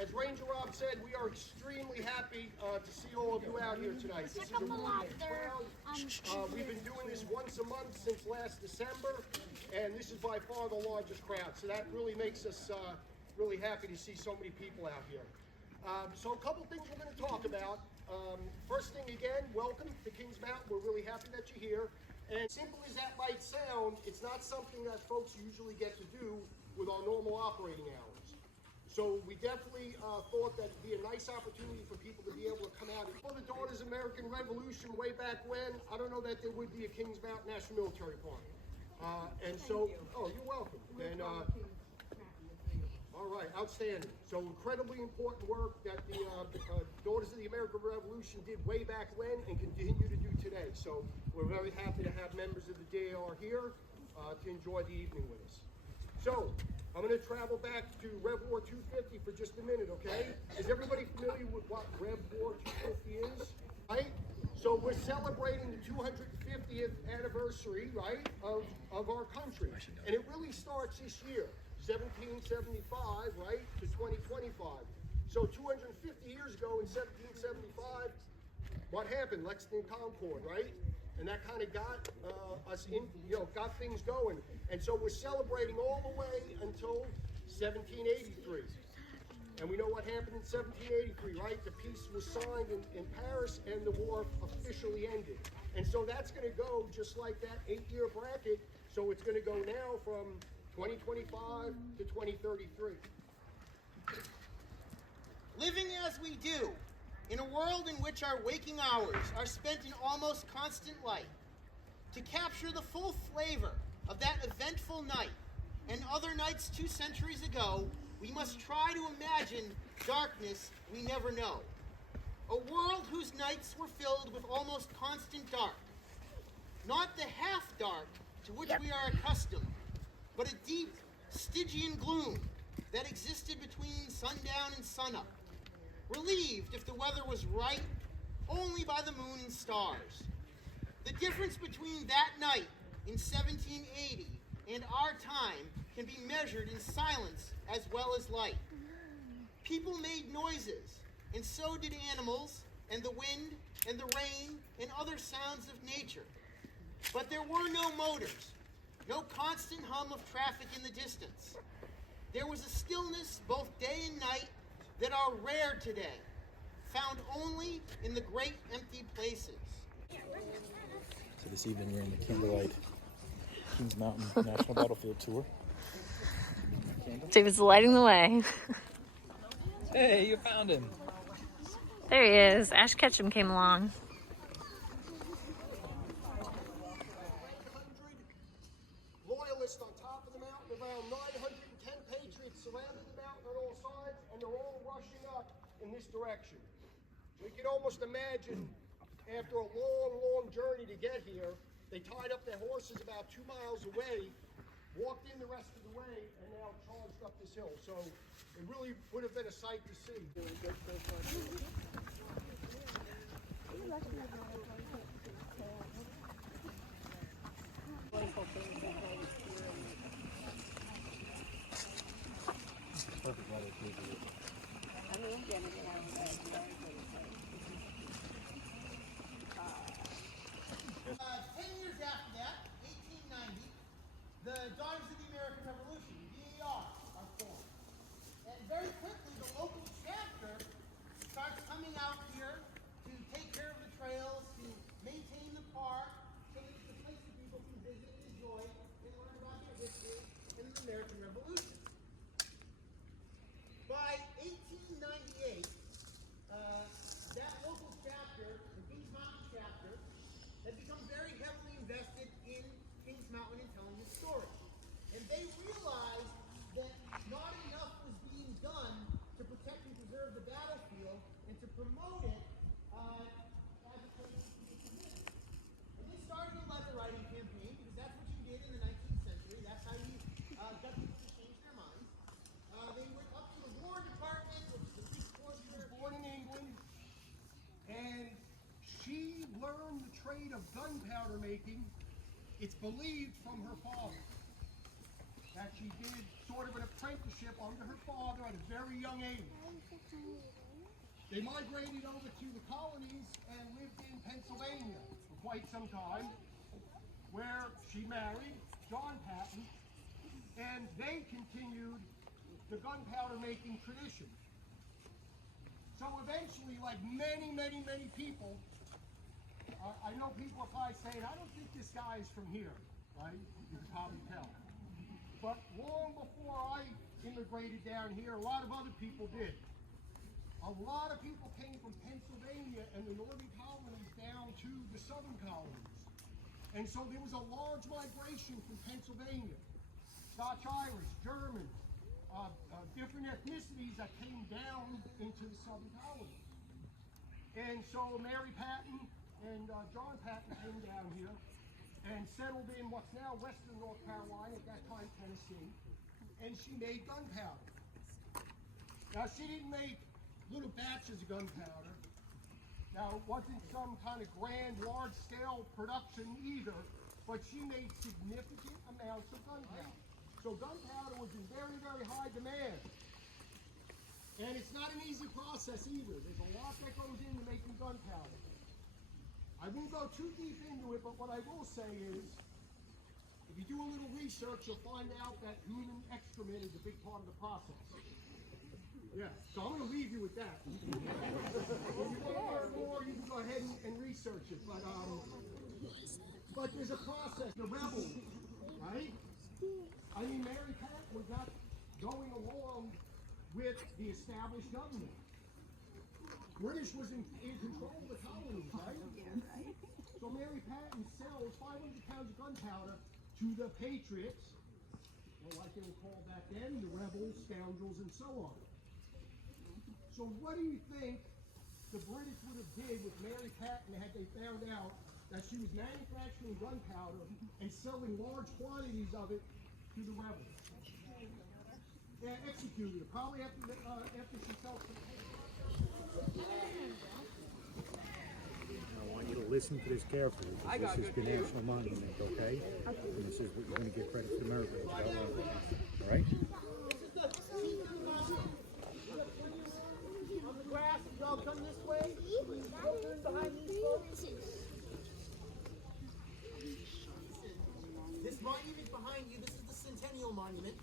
As Ranger Rob said, we are extremely happy to see all of you out here tonight. This is a really crowd. We've been doing this once a month since last December, and this is by far the largest crowd. So that really makes us really happy to see so many people out here. So a couple things we're going to talk about. First thing again, welcome to Kings Mountain. We're really happy that you're here. And simple as that might sound, it's not something that folks usually get to do with our normal operating hours. So we definitely thought that it'd be a nice opportunity for people to be able to come out. For the Daughters of American Revolution way back when, I don't know that there would be a Kings Mountain National Military Park. And so, oh, you're welcome. And all right, outstanding. So incredibly important work that the Daughters of the American Revolution did way back when and continue to do today. So we're very happy to have members of the DAR here to enjoy the evening with us. So I'm going to travel back to Rev War 250 for just a minute, okay? Is everybody familiar with what Rev War 250 is? Right? So we're celebrating the 250th anniversary, right, of our country. And it really starts this year, 1775, right, to 2025. So 250 years ago in 1775, what happened? Lexington Concord, right? And that kind of got us in, got things going. And so we're celebrating all the way until 1783. And we know what happened in 1783, right? The peace was signed in Paris and the war officially ended. And so that's going to go just like that 8-year bracket. So it's going to go now from 2025 to 2033. Living as we do, in a world in which our waking hours are spent in almost constant light, to capture the full flavor of that eventful night and other nights 2 centuries ago, we must try to imagine darkness we never know. A world whose nights were filled with almost constant dark. Not the half dark to which we are accustomed, but a deep Stygian gloom that existed between sundown and sunup. Relieved, if the weather was right, only by the moon and stars. The difference between that night in 1780 and our time can be measured in silence as well as light. People made noises, and so did animals, and the wind, and the rain, and other sounds of nature. But there were no motors, no constant hum of traffic in the distance. There was a stillness both day and night that are rare today, found only in the great empty places. So this evening you're in the Candlelight Kings Mountain National Battlefield Tour. David's lighting the way. Hey, you found him. There he is. Ash Ketchum came along. Loyalists on top of the mountain, around 910 patriots surrounded the mountain on all sides, and they're all rushing up in this direction. So you can almost imagine, after a long, long journey to get here, they tied up their horses about 2 miles away, walked in the rest of the way, and now charged up this hill. So it really would have been a sight to see. Perfect weather too. 10 years after that, 1890, the Daughters of the American Revolution, DAR, are formed. And very quickly, the local chapter starts coming out here to take care of the trails, to maintain the park, so that it's a place for people to visit and enjoy and learn about their history in the American Revolution. By 1898, that local chapter, the Kings Mountain chapter, had become very heavily invested in Kings Mountain and telling the story. And they realized that not enough was being done to protect and preserve the battlefield and to promote it as a place for people to live. And they started a letter writing campaign, because that's what you did in the 19th century. That's how you got people to change their minds. They went up to the War Department, which is the big force. He was born in England, and learned the trade of gunpowder making, it's believed, from her father. That she did sort of an apprenticeship under her father at a very young age. They migrated over to the colonies and lived in Pennsylvania for quite some time, where she married John Patton, and they continued the gunpowder making tradition. So eventually, like many, many, many people, I know people are probably saying, I don't think this guy is from here, right? You can probably tell. But long before I immigrated down here, a lot of other people did. A lot of people came from Pennsylvania and the northern colonies down to the southern colonies. And so there was a large migration from Pennsylvania. Scotch Irish, Germans, different ethnicities that came down into the southern colonies. And so Mary Patton and John Patton came down here and settled in what's now western North Carolina, at that time Tennessee, and she made gunpowder. Now, she didn't make little batches of gunpowder. Now, it wasn't some kind of grand, large-scale production either, but she made significant amounts of gunpowder. So gunpowder was in very, very high demand. And it's not an easy process either. There's a lot that goes into making gunpowder. I won't go too deep into it, but what I will say is, if you do a little research, you'll find out that human excrement is a big part of the process. Yeah, so I'm going to leave you with that. If you want to learn more, you can go ahead and research it. But there's a process. The rebels, right? I mean, Mary Patton was not going along with the established government. British was in control of the colonies, right? So Mary Patton sells 500 pounds of gunpowder to the patriots, or like they were called back then, the rebels, scoundrels, and so on. So what do you think the British would have did with Mary Patton had they found out that she was manufacturing gunpowder and selling large quantities of it to the rebels? Yeah, executed her, probably after she felt some pain. I want you to listen to this carefully, because this is the national monument, okay? And this is what you're going to give credit to America. All right? On the grass, if y'all come this way, go in behind these folks. This monument behind you, this is the Centennial Monument.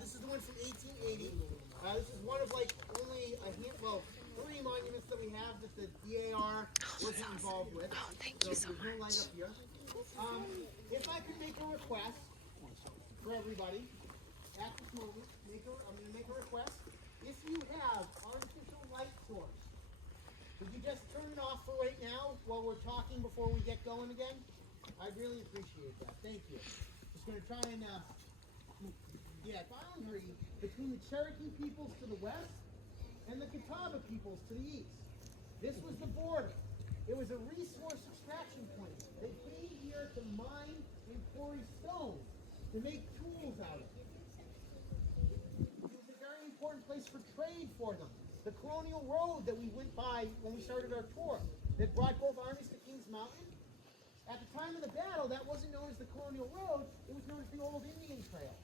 This is the one from 1880. This is one of only a handful, 3 monuments that we have that the DAR wasn't involved with. Oh, thank you so there's no light up here. If I could make a request for everybody at this moment, I'm going to make a request. If you have artificial light source, could you just turn it off for right now while we're talking before we get going again? I'd really appreciate that. Thank you. Just going to try and boundary between the Cherokee peoples to the west and the Catawba peoples to the east. This was the border. It was a resource extraction point. They came here to mine and quarry stone to make tools out of it. It was a very important place for trade for them. The colonial road that we went by when we started our tour that brought both armies to Kings Mountain, at the time of the battle, that wasn't known as the colonial road, it was known as the old Indian Trail.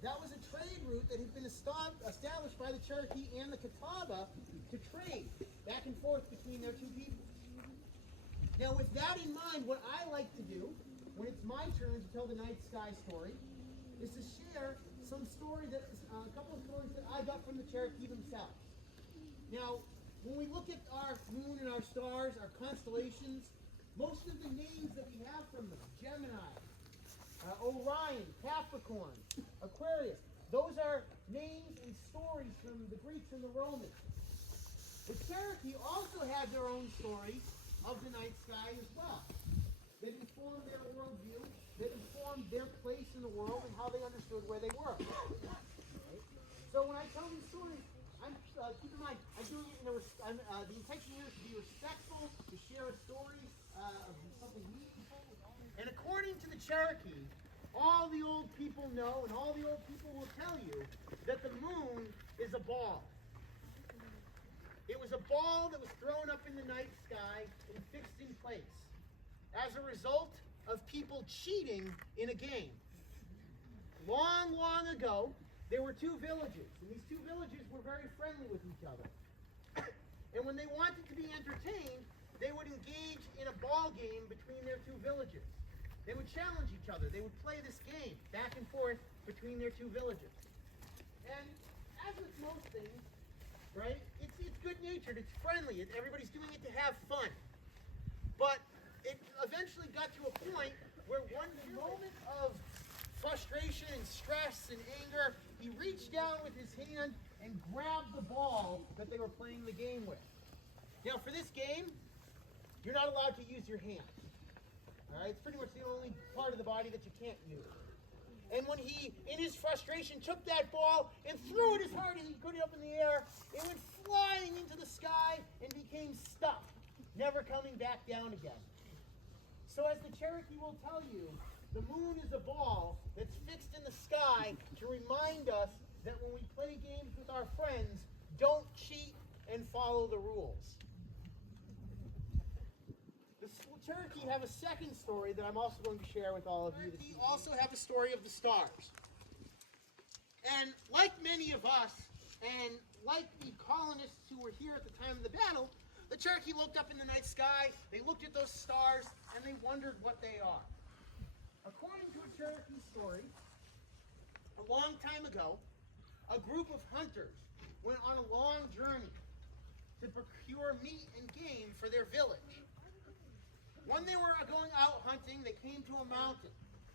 That was a trade route that had been established by the Cherokee and the Catawba to trade back and forth between their two people. Now, with that in mind, what I like to do, when it's my turn to tell the night sky story, is to share some story that a couple of stories that I got from the Cherokee themselves. Now, when we look at our moon and our stars, our constellations, most of the names that we have from them, Gemini, Orion, Capricorn, Aquarius, those are names and stories from the Greeks and the Romans. The Cherokee also had their own stories of the night sky as well. That informed their worldview, that informed their place in the world and how they understood where they were. So when I tell these stories, keep in mind, I'm doing it the intention here is to be respectful, to share a story of something meaningful. And according to the Cherokee, all the old people know, and all the old people will tell you, that the moon is a ball. It was a ball that was thrown up in the night sky and fixed in place. as a result of people cheating in a game. Long, long ago, there were two villages, and these two villages were very friendly with each other. And when they wanted to be entertained, they would engage in a ball game between their two villages. They would challenge each other. They would play this game back and forth between their two villages. And as with most things, right, it's good-natured, it's friendly, everybody's doing it to have fun. But it eventually got to a point where one moment of frustration and stress and anger, he reached down with his hand and grabbed the ball that they were playing the game with. Now, for this game, you're not allowed to use your hands. All right, it's pretty much the only part of the body that you can't use. And when he, in his frustration, took that ball and threw it as hard as he could up in the air, it went flying into the sky and became stuck, never coming back down again. So as the Cherokee will tell you, the moon is a ball that's fixed in the sky to remind us that when we play games with our friends, don't cheat and follow the rules. The Cherokee have a second story that I'm also going to share with all of you. We also have a story of the stars. And like many of us, and like the colonists who were here at the time of the battle, the Cherokee looked up in the night sky, they looked at those stars, and they wondered what they are. According to a Cherokee story, a long time ago, a group of hunters went on a long journey to procure meat and game for their village. When they were going out hunting, they came to a mountain.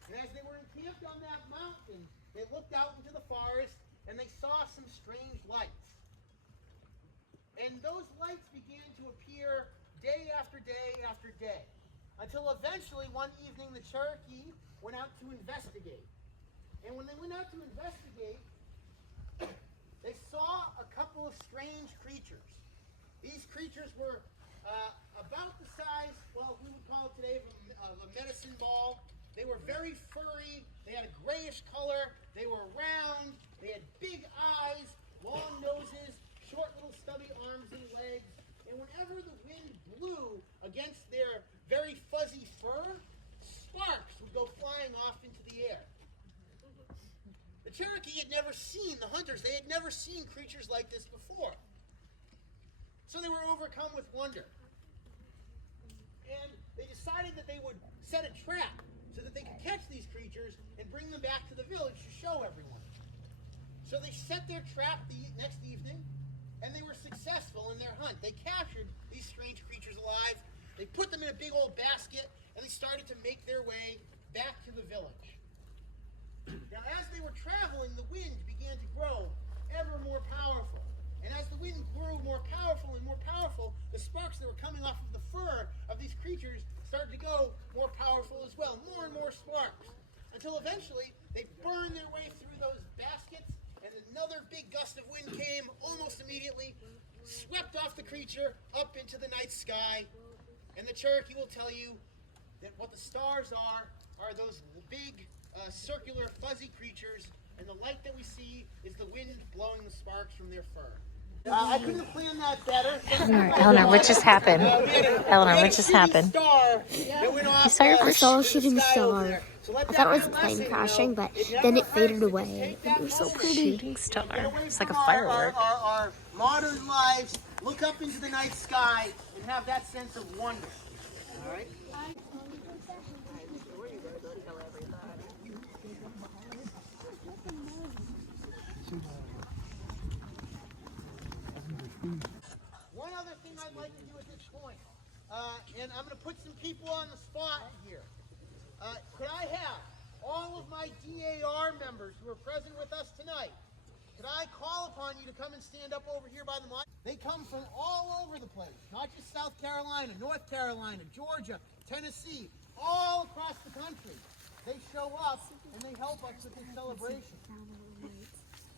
And as they were encamped on that mountain, they looked out into the forest and they saw some strange lights. And those lights began to appear day after day after day, until eventually one evening the Cherokee went out to investigate. And when they went out to investigate, they saw a couple of strange creatures. These creatures were about the size, well, we would call it today of a medicine ball. They were very furry, they had a grayish color, they were round, they had big eyes, long noses, short little stubby arms and legs, and whenever the wind blew against their very fuzzy fur, sparks would go flying off into the air. The Cherokee had never seen, the hunters, they had never seen creatures like this before. So they were overcome with wonder. And they decided that they would set a trap so that they could catch these creatures and bring them back to the village to show everyone. So they set their trap the next evening, and they were successful in their hunt. They captured these strange creatures alive, they put them in a big old basket, and they started to make their way back to the village. Now, as they were traveling, the wind began to grow ever more powerful. And as the wind grew more powerful and more powerful, the sparks that were coming off of the fur of these creatures started to go more powerful as well. More and more sparks. Until eventually, they burned their way through those baskets, and another big gust of wind came almost immediately, swept off the creature up into the night sky. And the Cherokee will tell you that what the stars are those big, circular, fuzzy creatures, and the light that we see is the wind blowing the sparks from their fur. I couldn't have planned that better. Eleanor, what just happened? Eleanor, what just happened? I saw a shooting star. I thought it was a plane crashing, but then it faded away. It was so pretty. Shooting star. It's like a firework. Our modern lives, look up into the night sky and have that sense of wonder. All right? One other thing I'd like to do at this point, and I'm going to put some people on the spot here. Could I have all of my DAR members who are present with us tonight, could I call upon you to come and stand up over here by the mic? They come from all over the place, not just South Carolina, North Carolina, Georgia, Tennessee, all across the country. They show up and they help us with this celebration.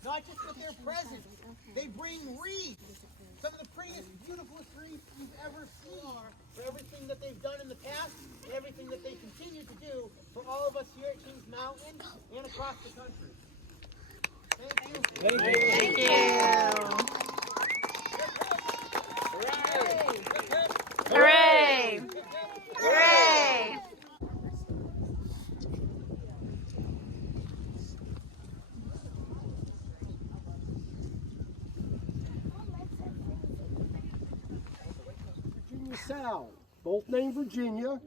Not just with their presence, they bring wreaths. Some of the prettiest, beautifulest wreaths you've ever seen for everything that they've done in the past and everything that they continue to do for all of us here at Kings Mountain and across the country. Thank you. Thank you. Hooray! Hooray! Hooray! Virginia Sal, both named Virginia,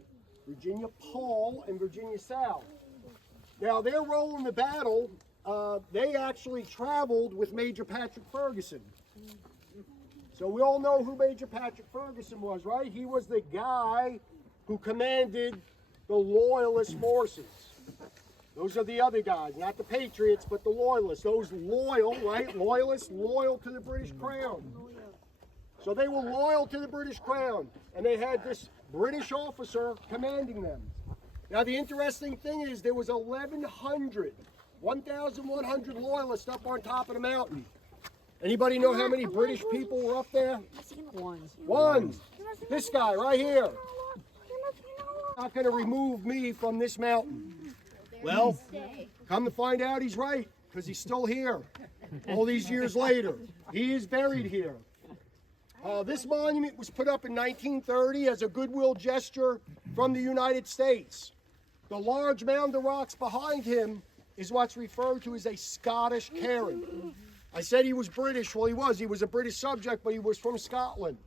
Virginia Paul and Virginia Sal. Now, their role in the battle, they actually traveled with Major Patrick Ferguson. So we all know who Major Patrick Ferguson was, right? He was the guy who commanded the Loyalist forces. Those are the other guys, not the Patriots, but the Loyalists. Those loyal, right? Loyalists, loyal to the British Crown. So they were loyal to the British Crown, and they had this British officer commanding them. Now the interesting thing is there was 1,100 Loyalists up on top of the mountain. Anybody know how many British people were up there? One. This guy right here. Not going to remove me from this mountain. Well, come to find out he's right, because he's still here all these years later. He is buried here. This monument was put up in 1930 as a goodwill gesture from the United States. The large mound of rocks behind him is what's referred to as a Scottish cairn. I said he was British. Well, he was. He was a British subject, but he was from Scotland.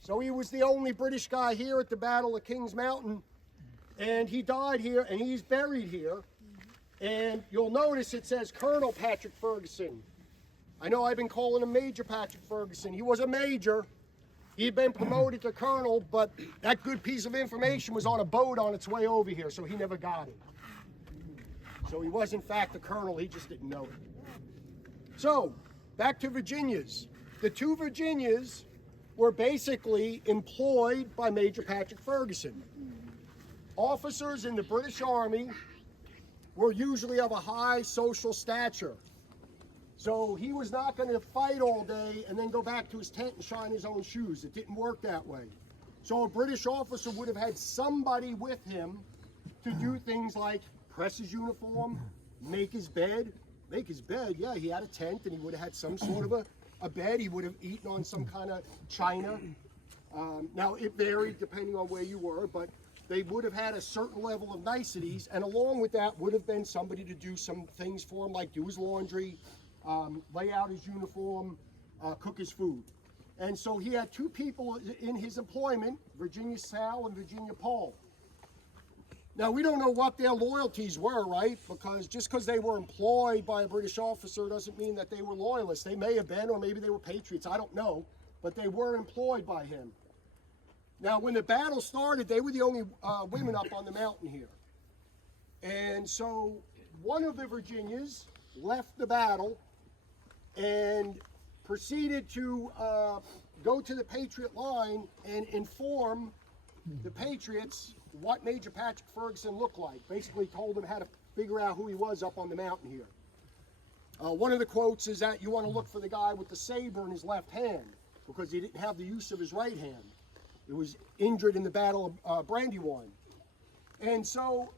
So he was the only British guy here at the Battle of Kings Mountain. And he died here, and he's buried here. And you'll notice it says Colonel Patrick Ferguson. I know I've been calling him Major Patrick Ferguson. He was a major. He had been promoted to colonel, but that good piece of information was on a boat on its way over here, so he never got it. So he was, in fact, a colonel. He just didn't know it. So, back to Virginias. The two Virginias were basically employed by Major Patrick Ferguson. Officers in the British Army were usually of a high social stature. So he was not going to fight all day and then go back to his tent and shine his own shoes. It didn't work that way. So a British officer would have had somebody with him to do things like press his uniform, make his bed. Make his bed, yeah, he had a tent and he would have had some sort of a bed. He would have eaten on some kind of china. Now, it varied depending on where you were, but they would have had a certain level of niceties, and along with that would have been somebody to do some things for him, like do his laundry, lay out his uniform, cook his food. And so he had two people in his employment, Virginia Sal and Virginia Paul. Now, we don't know what their loyalties were, right? Because just because they were employed by a British officer doesn't mean that they were loyalists. They may have been, or maybe they were patriots, I don't know, but they were employed by him. Now, when the battle started, they were the only women up on the mountain here. And so one of the Virginias left the battle and proceeded to go to the Patriot line and inform the Patriots what Major Patrick Ferguson looked like. Basically told them how to figure out who he was up on the mountain here. One of the quotes is that you want to look for the guy with the saber in his left hand because he didn't have the use of his right hand. He was injured in the Battle of Brandywine. And so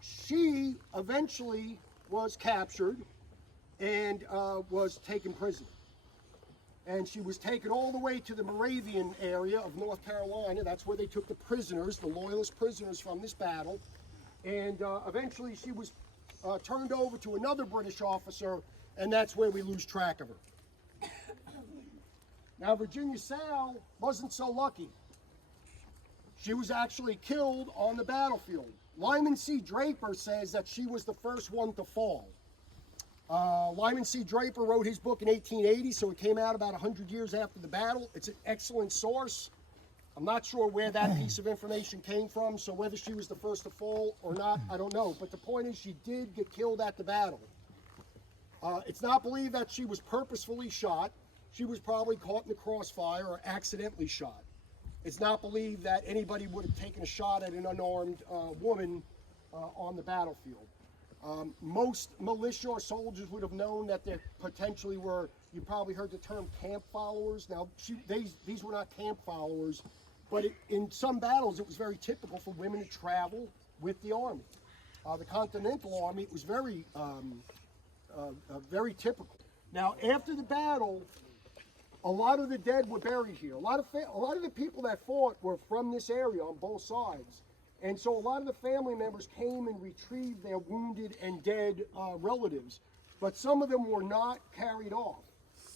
she eventually was captured and was taken prisoner. And she was taken all the way to the Moravian area of North Carolina. That's where they took the prisoners, the loyalist prisoners from this battle. And eventually she was turned over to another British officer, and that's where we lose track of her. Now, Virginia Sal wasn't so lucky. She was actually killed on the battlefield. Lyman C. Draper says that she was the first one to fall. Lyman C. Draper wrote his book in 1880, so it came out about 100 years after the battle. It's an excellent source. I'm not sure where that piece of information came from, so whether she was the first to fall or not, I don't know. But the point is, she did get killed at the battle. It's not believed that she was purposefully shot. She was probably caught in the crossfire or accidentally shot. It's not believed that anybody would have taken a shot at an unarmed woman on the battlefield. Most militia or soldiers would have known that there potentially were, you probably heard the term camp followers. Now, these were not camp followers, but in some battles it was very typical for women to travel with the army. The Continental Army, it was very typical. Now, after the battle, a lot of the dead were buried here. A lot of the people that fought were from this area on both sides. And so a lot of the family members came and retrieved their wounded and dead relatives. But some of them were not carried off.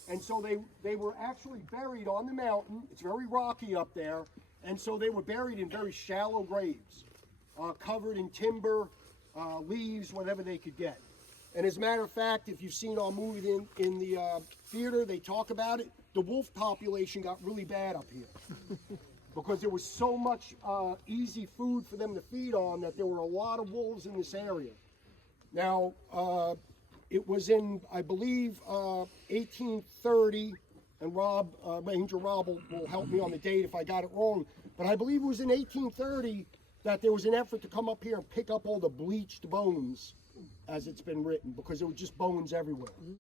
And so they were actually buried on the mountain. It's very rocky up there. And so they were buried in very shallow graves, covered in timber, leaves, whatever they could get. And as a matter of fact, if you've seen our movie in the theater, they talk about it. The wolf population got really bad up here because there was so much easy food for them to feed on that there were a lot of wolves in this area. Now, it was in, I believe, 1830, and Rob, Ranger Rob will help me on the date if I got it wrong, but I believe it was in 1830 that there was an effort to come up here and pick up all the bleached bones, as it's been written, because there were just bones everywhere.